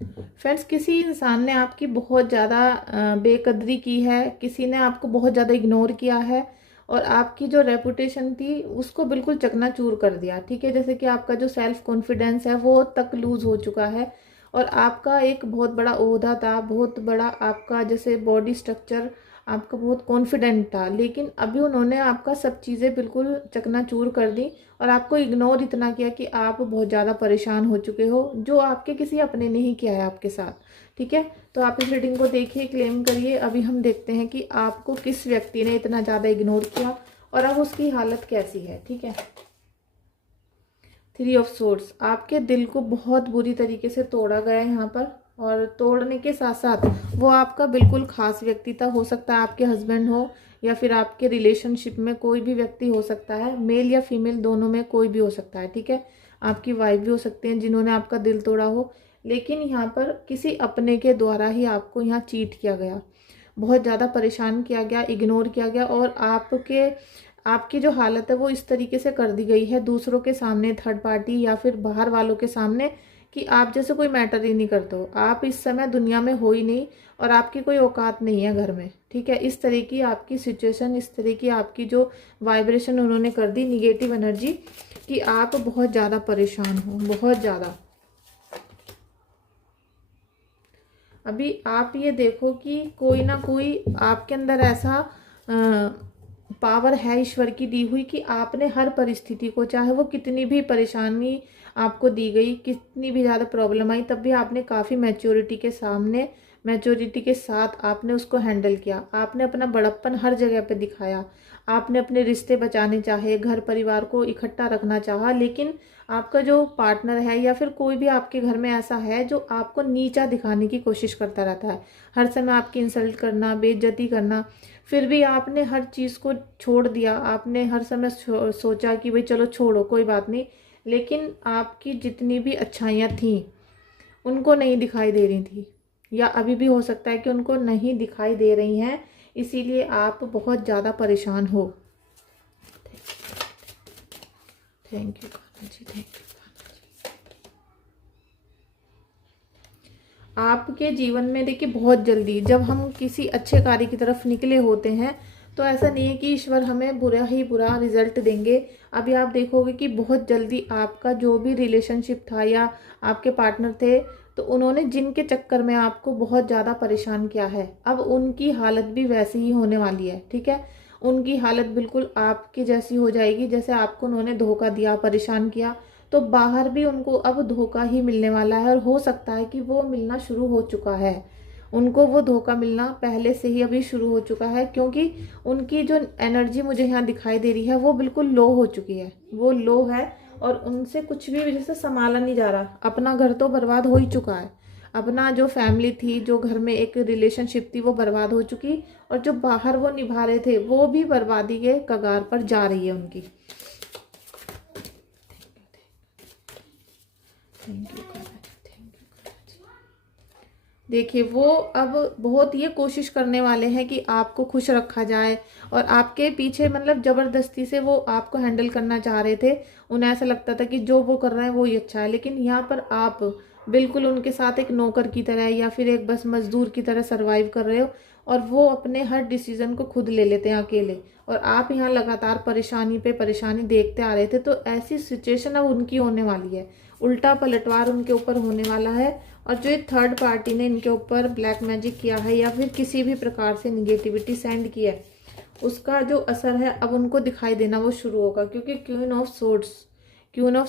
Friends, किसी इंसान ने आपकी बहुत ज़्यादा बेकदरी की है, किसी ने आपको बहुत ज़्यादा इग्नोर किया है और आपकी जो रेपुटेशन थी उसको बिल्कुल चकनाचूर कर दिया। ठीक है, जैसे कि आपका जो सेल्फ कॉन्फिडेंस है वो तक लूज़ हो चुका है और आपका एक बहुत बड़ा ओहदा था, बहुत बड़ा आपका जैसे बॉडी स्ट्रक्चर आपका बहुत कॉन्फिडेंट था, लेकिन अभी उन्होंने आपका सब चीज़ें बिल्कुल चकनाचूर कर दी और आपको इग्नोर इतना किया कि आप बहुत ज़्यादा परेशान हो चुके हो, जो आपके किसी अपने ने ही किया है आपके साथ। ठीक है, तो आप इस रीडिंग को देखिए, क्लेम करिए। अभी हम देखते हैं कि आपको किस व्यक्ति ने इतना ज़्यादा इग्नोर किया और अब उसकी हालत कैसी है। ठीक है, 3 ऑफ सोर्ड्स, आपके दिल को बहुत बुरी तरीके से तोड़ा गया है यहाँ पर, और तोड़ने के साथ साथ वो आपका बिल्कुल खास व्यक्ति था। हो सकता है आपके हस्बैंड हो या फिर आपके रिलेशनशिप में कोई भी व्यक्ति हो सकता है, मेल या फीमेल दोनों में कोई भी हो सकता है। ठीक है, आपकी वाइफ भी हो सकते हैं जिन्होंने आपका दिल तोड़ा हो, लेकिन यहाँ पर किसी अपने के द्वारा ही आपको यहाँ चीट किया गया, बहुत ज़्यादा परेशान किया गया, इग्नोर किया गया और आपकी जो हालत है वो इस तरीके से कर दी गई है दूसरों के सामने, थर्ड पार्टी या फिर बाहर वालों के सामने, कि आप जैसे कोई मैटर ही नहीं करते हो, आप इस समय दुनिया में हो ही नहीं और आपकी कोई औकात नहीं है घर में। ठीक है, इस तरह की आपकी सिचुएशन, इस तरह की आपकी जो वाइब्रेशन उन्होंने कर दी, निगेटिव एनर्जी, कि आप बहुत ज़्यादा परेशान हो, बहुत ज़्यादा। अभी आप ये देखो कि कोई ना कोई आपके अंदर ऐसा पावर है ईश्वर की दी हुई कि आपने हर परिस्थिति को, चाहे वो कितनी भी परेशानी आपको दी गई, कितनी भी ज़्यादा प्रॉब्लम आई, तब भी आपने काफ़ी मैच्योरिटी के साथ आपने उसको हैंडल किया। आपने अपना बड़प्पन हर जगह पे दिखाया, आपने अपने रिश्ते बचाने चाहे, घर परिवार को इकट्ठा रखना चाहा, लेकिन आपका जो पार्टनर है या फिर कोई भी आपके घर में ऐसा है जो आपको नीचा दिखाने की कोशिश करता रहता है, हर समय आपकी इंसल्ट करना, बेइज्जती करना, फिर भी आपने हर चीज़ को छोड़ दिया। आपने हर समय सोचा कि भाई चलो छोड़ो, कोई बात नहीं, लेकिन आपकी जितनी भी अच्छाइयाँ थीं उनको नहीं दिखाई दे रही थी, या अभी भी हो सकता है कि उनको नहीं दिखाई दे रही हैं, इसीलिए आप बहुत ज़्यादा परेशान हो। Thank you Kanha ji, thank you. आपके जीवन में देखिए, बहुत जल्दी जब हम किसी अच्छे कार्य की तरफ निकले होते हैं तो ऐसा नहीं है कि ईश्वर हमें बुरा ही बुरा रिजल्ट देंगे। अभी आप देखोगे कि बहुत जल्दी आपका जो भी रिलेशनशिप था या आपके पार्टनर थे, तो उन्होंने जिनके चक्कर में आपको बहुत ज़्यादा परेशान किया है, अब उनकी हालत भी वैसी ही होने वाली है। ठीक है, उनकी हालत बिल्कुल आपकी जैसी हो जाएगी, जैसे आपको उन्होंने धोखा दिया, परेशान किया, तो बाहर भी उनको अब धोखा ही मिलने वाला है। और हो सकता है कि वो मिलना शुरू हो चुका है, उनको वो धोखा मिलना पहले से ही अभी शुरू हो चुका है, क्योंकि उनकी जो एनर्जी मुझे यहाँ दिखाई दे रही है वो बिल्कुल लो हो चुकी है, वो लो है और उनसे कुछ भी जैसे संभाला नहीं जा रहा। अपना घर तो बर्बाद हो ही चुका है, अपना जो फैमिली थी, जो घर में एक रिलेशनशिप थी, वो बर्बाद हो चुकी, और जो बाहर वो निभा रहे थे वो भी बर्बादी के कगार पर जा रही है उनकी। थैंक यू, देखिए वो अब बहुत ये कोशिश करने वाले हैं कि आपको खुश रखा जाए, और आपके पीछे मतलब ज़बरदस्ती से वो आपको हैंडल करना चाह रहे थे। उन्हें ऐसा लगता था कि जो वो कर रहे हैं वो ही अच्छा है, लेकिन यहाँ पर आप बिल्कुल उनके साथ एक नौकर की तरह या फिर एक बस मजदूर की तरह सरवाइव कर रहे हो, और वो अपने हर डिसीजन को खुद ले लेते हैं अकेले, और आप यहाँ लगातार परेशानी पे परेशानी देखते आ रहे थे। तो ऐसी सिचुएशन अब उनकी होने वाली है, उल्टा पलटवार उनके ऊपर होने वाला है। और जो ये थर्ड पार्टी ने इनके ऊपर ब्लैक मैजिक किया है या फिर किसी भी प्रकार से निगेटिविटी सेंड की है, उसका जो असर है अब उनको दिखाई देना वो शुरू होगा, क्योंकि क्वीन ऑफ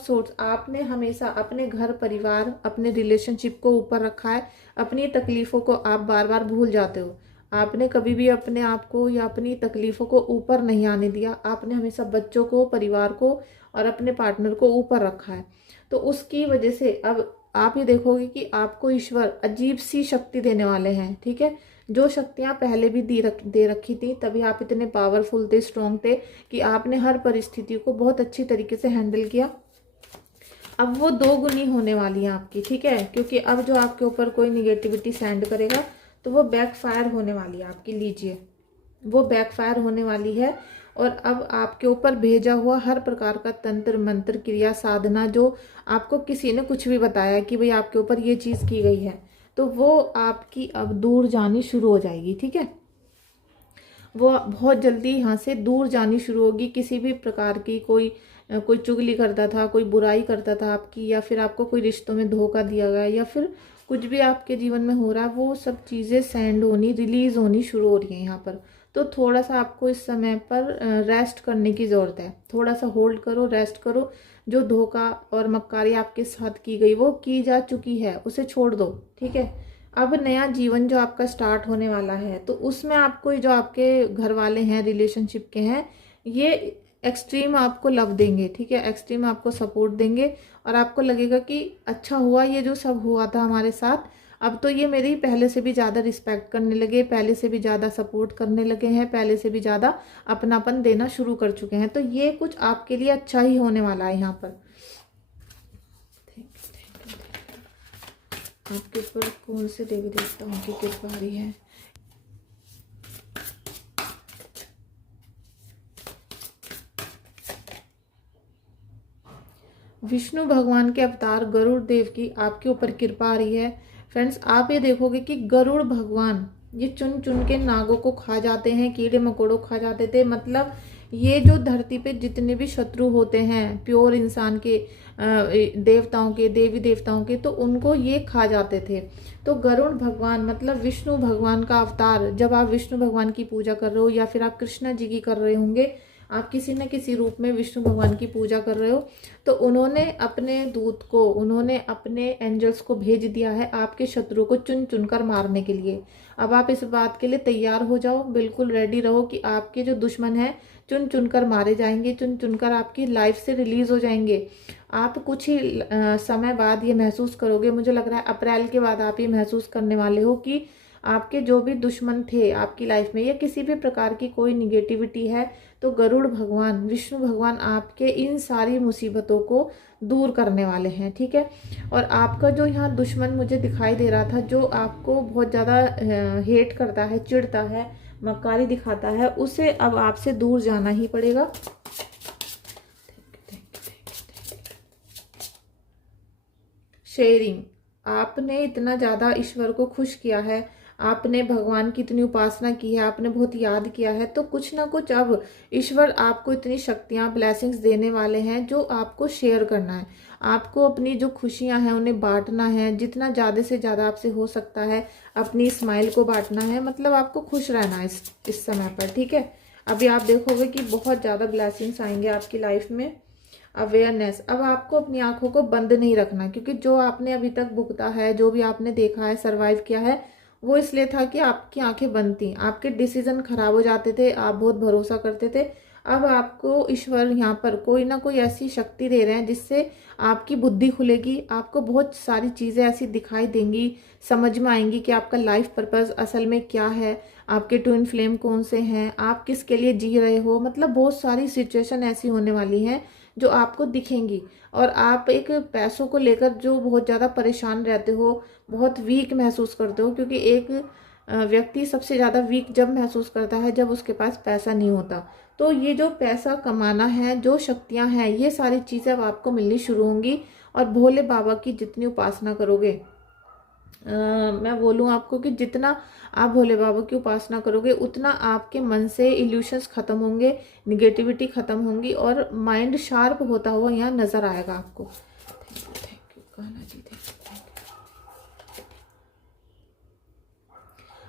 सोर्ड्स आपने हमेशा अपने घर परिवार, अपने रिलेशनशिप को ऊपर रखा है। अपनी तकलीफ़ों को आप बार बार भूल जाते हो, आपने कभी भी अपने आप को या अपनी तकलीफ़ों को ऊपर नहीं आने दिया। आपने हमेशा बच्चों को, परिवार को और अपने पार्टनर को ऊपर रखा है। तो उसकी वजह से अब आप ये देखोगे कि आपको ईश्वर अजीब सी शक्ति देने वाले हैं। ठीक है, जो शक्तियाँ पहले भी दे रखी थी, तभी आप इतने पावरफुल थे, स्ट्रॉन्ग थे कि आपने हर परिस्थिति को बहुत अच्छी तरीके से हैंडल किया। अब वो दो गुनी होने वाली है आपकी। ठीक है, क्योंकि अब जो आपके ऊपर कोई निगेटिविटी सेंड करेगा तो वो बैकफायर होने वाली है आपकी। लीजिए, वो बैकफायर होने वाली है और अब आपके ऊपर भेजा हुआ हर प्रकार का तंत्र मंत्र क्रिया साधना जो आपको किसी ने कुछ भी बताया कि भाई आपके ऊपर ये चीज़ की गई है, तो वो आपकी अब दूर जानी शुरू हो जाएगी। ठीक है, वो बहुत जल्दी यहाँ से दूर जानी शुरू होगी। किसी भी प्रकार की कोई चुगली करता था, कोई बुराई करता था आपकी, या फिर आपको कोई रिश्तों में धोखा दिया गया, या फिर कुछ भी आपके जीवन में हो रहा है, वो सब चीज़ें सेंड होनी, रिलीज होनी शुरू हो रही हैं यहाँ पर। तो थोड़ा सा आपको इस समय पर रेस्ट करने की ज़रूरत है। थोड़ा सा होल्ड करो, रेस्ट करो। जो धोखा और मक्कारी आपके साथ की गई वो की जा चुकी है, उसे छोड़ दो। ठीक है, अब नया जीवन जो आपका स्टार्ट होने वाला है, तो उसमें आपको जो आपके घर वाले हैं, रिलेशनशिप के हैं, ये एक्सट्रीम आपको लव देंगे। ठीक है, एक्सट्रीम आपको सपोर्ट देंगे और आपको लगेगा कि अच्छा हुआ ये जो सब हुआ था हमारे साथ, अब तो ये मेरी पहले से भी ज़्यादा रिस्पेक्ट करने लगे, पहले से भी ज़्यादा सपोर्ट करने लगे हैं, पहले से भी ज़्यादा अपनापन देना शुरू कर चुके हैं। तो ये कुछ आपके लिए अच्छा ही होने वाला है यहाँ पर। आपके ऊपर कौन से देवी देवताओं की कृपा आ रही है? विष्णु भगवान के अवतार गरुड़ देव की आपके ऊपर कृपा आ रही है। फ्रेंड्स, आप ये देखोगे कि गरुड़ भगवान ये चुन चुन के नागों को खा जाते हैं, कीड़े मकोड़ों खा जाते थे। मतलब ये जो धरती पे जितने भी शत्रु होते हैं प्योर इंसान के, देवताओं के, देवी देवताओं के, तो उनको ये खा जाते थे। तो गरुड़ भगवान मतलब विष्णु भगवान का अवतार, जब आप विष्णु भगवान की पूजा कर रहे हो या फिर आप कृष्णा जी की कर रहे होंगे, आप किसी न किसी रूप में विष्णु भगवान की पूजा कर रहे हो, तो उन्होंने अपने दूत को, उन्होंने अपने एंजल्स को भेज दिया है आपके शत्रु को चुन चुन कर मारने के लिए। अब आप इस बात के लिए तैयार हो जाओ, बिल्कुल रेडी रहो कि आपके जो दुश्मन हैं चुन चुन कर मारे जाएंगे, चुन चुन कर आपकी लाइफ से रिलीज हो जाएंगे। आप कुछ ही समय बाद ये महसूस करोगे, मुझे लग रहा है अप्रैल के बाद आप ये महसूस करने वाले हो कि आपके जो भी दुश्मन थे आपकी लाइफ में, या किसी भी प्रकार की कोई निगेटिविटी है, तो गरुड़ भगवान, विष्णु भगवान आपके इन सारी मुसीबतों को दूर करने वाले हैं। ठीक है, और आपका जो यहाँ दुश्मन मुझे दिखाई दे रहा था, जो आपको बहुत ज़्यादा हेट करता है, चिढ़ता है, मक्कारी दिखाता है, उसे अब आपसे दूर जाना ही पड़ेगा। शेयरिंग, आपने इतना ज़्यादा ईश्वर को खुश किया है, आपने भगवान की इतनी उपासना की है, आपने बहुत याद किया है, तो कुछ ना कुछ अब ईश्वर आपको इतनी शक्तियाँ, ब्लेसिंग्स देने वाले हैं जो आपको शेयर करना है। आपको अपनी जो खुशियाँ हैं उन्हें बांटना है, जितना ज़्यादा से ज़्यादा आपसे हो सकता है अपनी स्माइल को बांटना है। मतलब आपको खुश रहना है इस समय पर। ठीक है, अभी आप देखोगे कि बहुत ज़्यादा ब्लेसिंग्स आएंगे आपकी लाइफ में। अवेयरनेस, अब आपको अपनी आंखों को बंद नहीं रखना, क्योंकि जो आपने अभी तक भुगता है, जो भी आपने देखा है, सरवाइव किया है, वो इसलिए था कि आपकी आंखें बंद थी, आपके डिसीजन खराब हो जाते थे, आप बहुत भरोसा करते थे। अब आपको ईश्वर यहाँ पर कोई ना कोई ऐसी शक्ति दे रहे हैं जिससे आपकी बुद्धि खुलेगी, आपको बहुत सारी चीज़ें ऐसी दिखाई देंगी, समझ में आएंगी कि आपका लाइफ पर्पस असल में क्या है, आपके ट्विन फ्लेम कौन से हैं, आप किसके लिए जी रहे हो। मतलब बहुत सारी सिचुएशन ऐसी होने वाली हैं जो आपको दिखेंगी, और आप एक पैसों को लेकर जो बहुत ज़्यादा परेशान रहते हो, बहुत वीक महसूस करते हो, क्योंकि एक व्यक्ति सबसे ज़्यादा वीक जब महसूस करता है जब उसके पास पैसा नहीं होता। तो ये जो पैसा कमाना है, जो शक्तियाँ हैं, ये सारी चीज़ें अब आपको मिलनी शुरू होंगी। और भोले बाबा की जितनी उपासना करोगे, मैं बोलूँ आपको कि जितना आप भोले बाबा की उपासना करोगे, उतना आपके मन से इल्यूशंस खत्म होंगे, निगेटिविटी खत्म होंगी, और माइंड शार्प होता हुआ यहाँ नजर आएगा आपको। Thank you Kanha ji, thank you.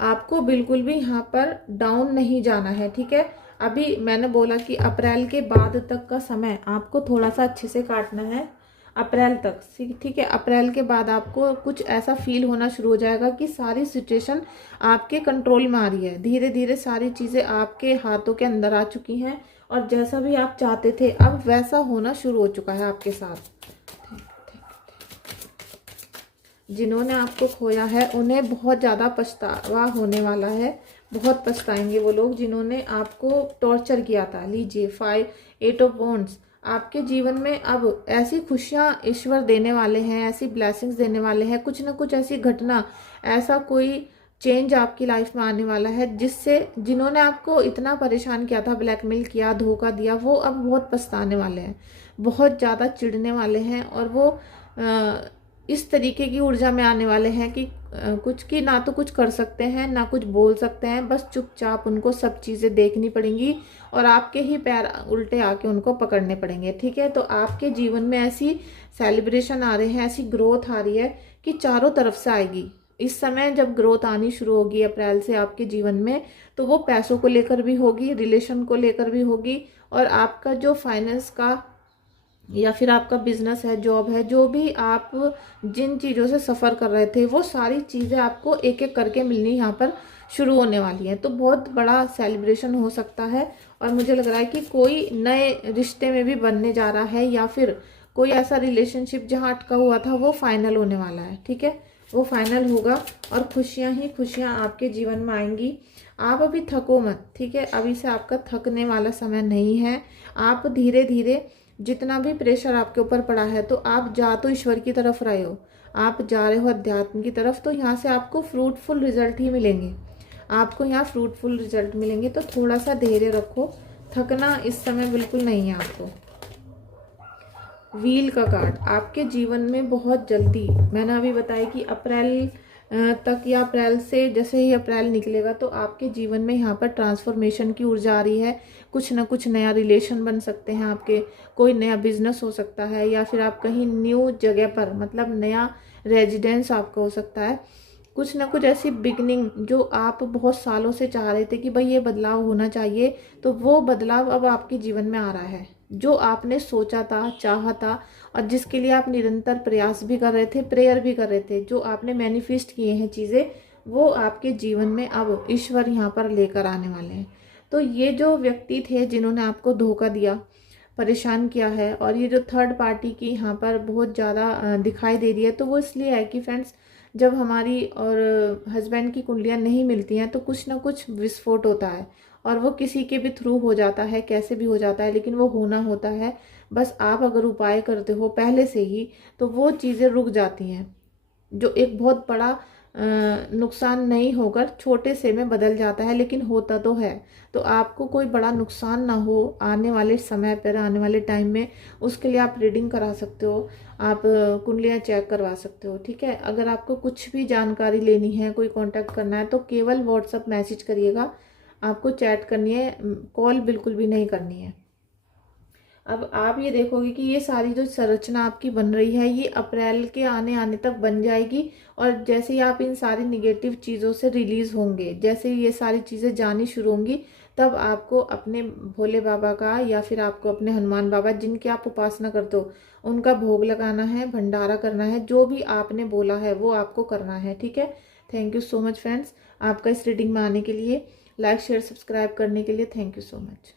आपको बिल्कुल भी यहाँ पर डाउन नहीं जाना है। ठीक है, अभी मैंने बोला कि अप्रैल के बाद तक का समय आपको थोड़ा सा अच्छे से काटना है, अप्रैल तक। ठीक है, अप्रैल के बाद आपको कुछ ऐसा फील होना शुरू हो जाएगा कि सारी सिचुएशन आपके कंट्रोल में आ रही है, धीरे धीरे सारी चीज़ें आपके हाथों के अंदर आ चुकी हैं, और जैसा भी आप चाहते थे अब वैसा होना शुरू हो चुका है आपके साथ। जिन्होंने आपको खोया है उन्हें बहुत ज़्यादा पछतावा होने वाला है, बहुत पछताएंगे वो लोग जिन्होंने आपको टॉर्चर किया था। लीजिए 8 ऑफ वॉन्ड्स, आपके जीवन में अब ऐसी खुशियाँ ईश्वर देने वाले हैं, ऐसी ब्लेसिंग्स देने वाले हैं, कुछ ना कुछ ऐसी घटना, ऐसा कोई चेंज आपकी लाइफ में आने वाला है, जिससे जिन्होंने आपको इतना परेशान किया था, ब्लैकमेल किया, धोखा दिया, वो अब बहुत पछताने वाले हैं, बहुत ज़्यादा चिढ़ने वाले हैं। और वो इस तरीके की ऊर्जा में आने वाले हैं कि कुछ की ना तो कुछ कर सकते हैं ना कुछ बोल सकते हैं, बस चुपचाप उनको सब चीज़ें देखनी पड़ेंगी और आपके ही पैर उल्टे आके उनको पकड़ने पड़ेंगे। ठीक है, तो आपके जीवन में ऐसी सेलिब्रेशन आ रहे हैं, ऐसी ग्रोथ आ रही है कि चारों तरफ से आएगी। इस समय जब ग्रोथ आनी शुरू होगी अप्रैल से आपके जीवन में, तो वो पैसों को लेकर भी होगी, रिलेशन को लेकर भी होगी, और आपका जो फाइनेंस का या फिर आपका बिजनेस है, जॉब है, जो भी आप जिन चीज़ों से सफ़र कर रहे थे, वो सारी चीज़ें आपको एक एक करके मिलनी यहाँ पर शुरू होने वाली हैं। तो बहुत बड़ा सेलिब्रेशन हो सकता है, और मुझे लग रहा है कि कोई नए रिश्ते में भी बनने जा रहा है, या फिर कोई ऐसा रिलेशनशिप जहाँ अटका हुआ था वो फाइनल होने वाला है। ठीक है, वो फाइनल होगा और खुशियाँ ही खुशियाँ आपके जीवन में आएंगी। आप अभी थको मत। ठीक है, अभी से आपका थकने वाला समय नहीं है। आप धीरे धीरे, जितना भी प्रेशर आपके ऊपर पड़ा है, तो आप जा तो ईश्वर की तरफ रहे हो, आप जा रहे हो अध्यात्म की तरफ, तो यहाँ से आपको फ्रूटफुल रिजल्ट ही मिलेंगे। आपको यहाँ फ्रूटफुल रिजल्ट मिलेंगे, तो थोड़ा सा धैर्य रखो। थकना इस समय बिल्कुल नहीं है आपको। व्हील का कार्ड आपके जीवन में बहुत जल्दी, मैंने अभी बताया कि अप्रैल तक या अप्रैल से, जैसे ही अप्रैल निकलेगा तो आपके जीवन में यहाँ पर ट्रांसफॉर्मेशन की ऊर्जा आ रही है। कुछ ना कुछ नया रिलेशन बन सकते हैं आपके, कोई नया बिजनेस हो सकता है, या फिर आप कहीं न्यू जगह पर, मतलब नया रेजिडेंस आपका हो सकता है। कुछ ना कुछ ऐसी बिगनिंग जो आप बहुत सालों से चाह रहे थे कि भाई ये बदलाव होना चाहिए, तो वो बदलाव अब आपके जीवन में आ रहा है। जो आपने सोचा था, चाहा था, और जिसके लिए आप निरंतर प्रयास भी कर रहे थे, प्रेयर भी कर रहे थे, जो आपने मैनिफेस्ट किए हैं चीज़ें, वो आपके जीवन में अब ईश्वर यहाँ पर लेकर आने वाले हैं। तो ये जो व्यक्ति थे जिन्होंने आपको धोखा दिया, परेशान किया है, और ये जो थर्ड पार्टी की यहाँ पर बहुत ज़्यादा दिखाई दे रही है, तो वो इसलिए है कि फ्रेंड्स, जब हमारी और हस्बैंड की कुंडलियाँ नहीं मिलती हैं तो कुछ ना कुछ विस्फोट होता है, और वो किसी के भी थ्रू हो जाता है, कैसे भी हो जाता है, लेकिन वो होना होता है। बस आप अगर उपाय करते हो पहले से ही, तो वो चीज़ें रुक जाती हैं, जो एक बहुत बड़ा नुकसान नहीं होकर छोटे से में बदल जाता है, लेकिन होता तो है। तो आपको कोई बड़ा नुकसान ना हो आने वाले समय पर, आने वाले टाइम में, उसके लिए आप रीडिंग करा सकते हो, आप कुंडलियाँ चेक करवा सकते हो। ठीक है, अगर आपको कुछ भी जानकारी लेनी है, कोई कांटेक्ट करना है, तो केवल व्हाट्सअप मैसेज करिएगा, आपको चैट करनी है, कॉल बिल्कुल भी नहीं करनी है। अब आप ये देखोगे कि ये सारी जो संरचना आपकी बन रही है, ये अप्रैल के आने आने तक बन जाएगी, और जैसे ही आप इन सारी निगेटिव चीज़ों से रिलीज होंगे, जैसे ये सारी चीज़ें जानी शुरू होंगी, तब आपको अपने भोले बाबा का, या फिर आपको अपने हनुमान बाबा जिनकी आप उपासना करते हो, उनका भोग लगाना है, भंडारा करना है, जो भी आपने बोला है वो आपको करना है। ठीक है, thank you so much friends, आपका इस रीडिंग में आने के लिए, लाइक शेयर सब्सक्राइब करने के लिए थैंक यू सो मच।